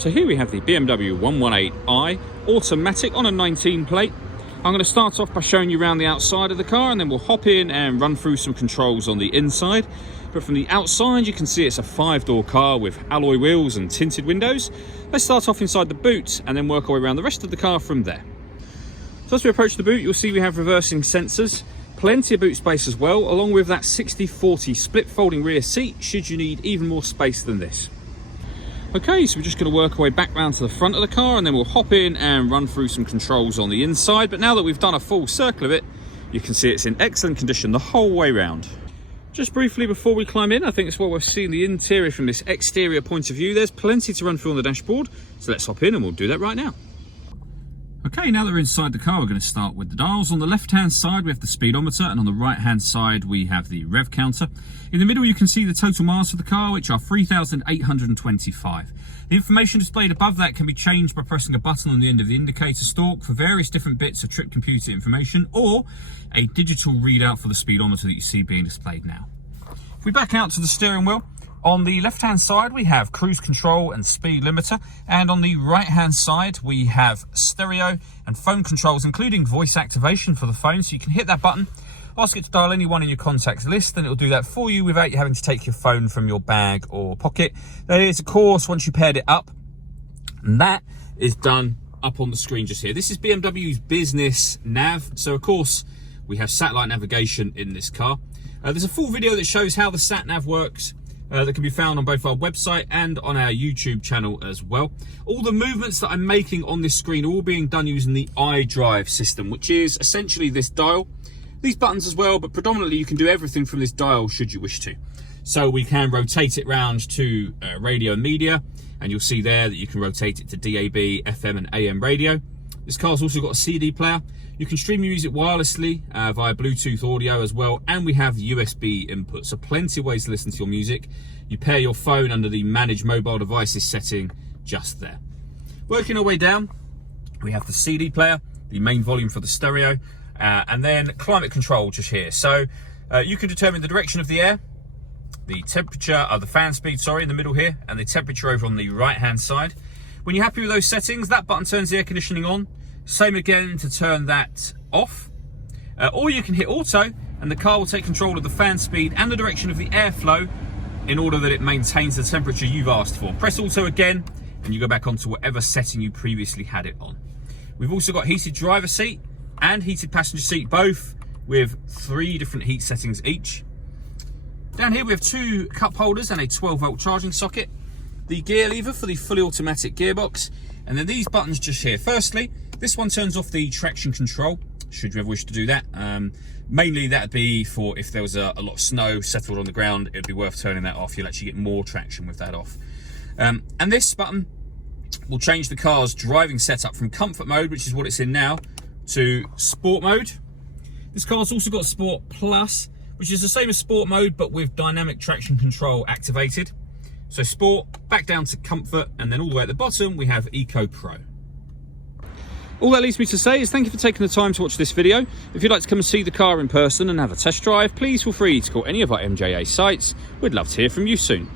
So here we have the BMW 118i automatic on a 19 plate. I'm going to start off by showing you around the outside of the car, and then we'll hop in and run through some controls on the inside. But from the outside you can see it's a 5-door car with alloy wheels and tinted windows. Let's start off inside the boot and then work our way around the rest of the car from there. So as we approach the boot, you'll see we have reversing sensors, plenty of boot space as well, along with that 60/40 split folding rear seat should you need even more space than this. Okay, so we're just going to work our way back round to the front of the car, and then we'll hop in and run through some controls on the inside. But now that we've done a full circle of it, you can see it's in excellent condition the whole way round. Just briefly before we climb in, I think it's what we're seeing the interior from this exterior point of view. There's plenty to run through on the dashboard, so let's hop in and we'll do that right now. Okay, now that we're inside the car, we're going to start with the dials. On the left-hand side, we have the speedometer, and on the right-hand side, we have the rev counter. In the middle, you can see the total miles of the car, which are 3,825. The information displayed above that can be changed by pressing a button on the end of the indicator stalk for various different bits of trip computer information, or a digital readout for the speedometer that you see being displayed now. If we back out to the steering wheel, on the left-hand side, we have cruise control and speed limiter, and on the right-hand side, we have stereo and phone controls, including voice activation for the phone, so you can hit that button, ask it to dial anyone in your contacts list, and it'll do that for you without you having to take your phone from your bag or pocket. That is, of course, once you paired it up, and that is done up on the screen just here. This is BMW's business nav, so of course, we have satellite navigation in this car. There's a full video that shows how the sat nav works, that can be found on both our website and on our YouTube channel as well. All the movements that I'm making on this screen are all being done using the iDrive system, which is essentially this dial, these buttons as well, but predominantly you can do everything from this dial should you wish to. So we can rotate it round to radio and media, and you'll see there that you can rotate it to DAB, FM and AM radio. This car's also got a CD player. You can stream your music wirelessly via Bluetooth audio as well, and we have USB input, so plenty of ways to listen to your music. You pair your phone under the Manage Mobile Devices setting just there. Working our way down, we have the CD player, the main volume for the stereo, and then climate control just here. So you can determine the direction of the air, the temperature of the fan speed, sorry, in the middle here, and the temperature over on the right-hand side. When you're happy with those settings, that button turns the air conditioning on. Same again to turn that off. Or you can hit auto, and the car will take control of the fan speed and the direction of the airflow in order that it maintains the temperature you've asked for. Press auto again, and you go back onto whatever setting you previously had it on. We've also got heated driver seat and heated passenger seat, both with 3 different heat settings each. Down here we have 2 cup holders and a 12-volt charging socket. The gear lever for the fully automatic gearbox, and then these buttons just here. Firstly, this one turns off the traction control, should you ever wish to do that. Mainly that would be for if there was a lot of snow settled on the ground, it'd be worth turning that off. You'll actually get more traction with that off. And this button will change the car's driving setup from comfort mode, which is what it's in now, to sport mode. This car's also got Sport Plus, which is the same as sport mode, but with dynamic traction control activated. So sport, back down to comfort, and then all the way at the bottom, we have Eco Pro. All that leaves me to say is thank you for taking the time to watch this video. If you'd like to come and see the car in person and have a test drive, please feel free to call any of our MJA sites. We'd love to hear from you soon.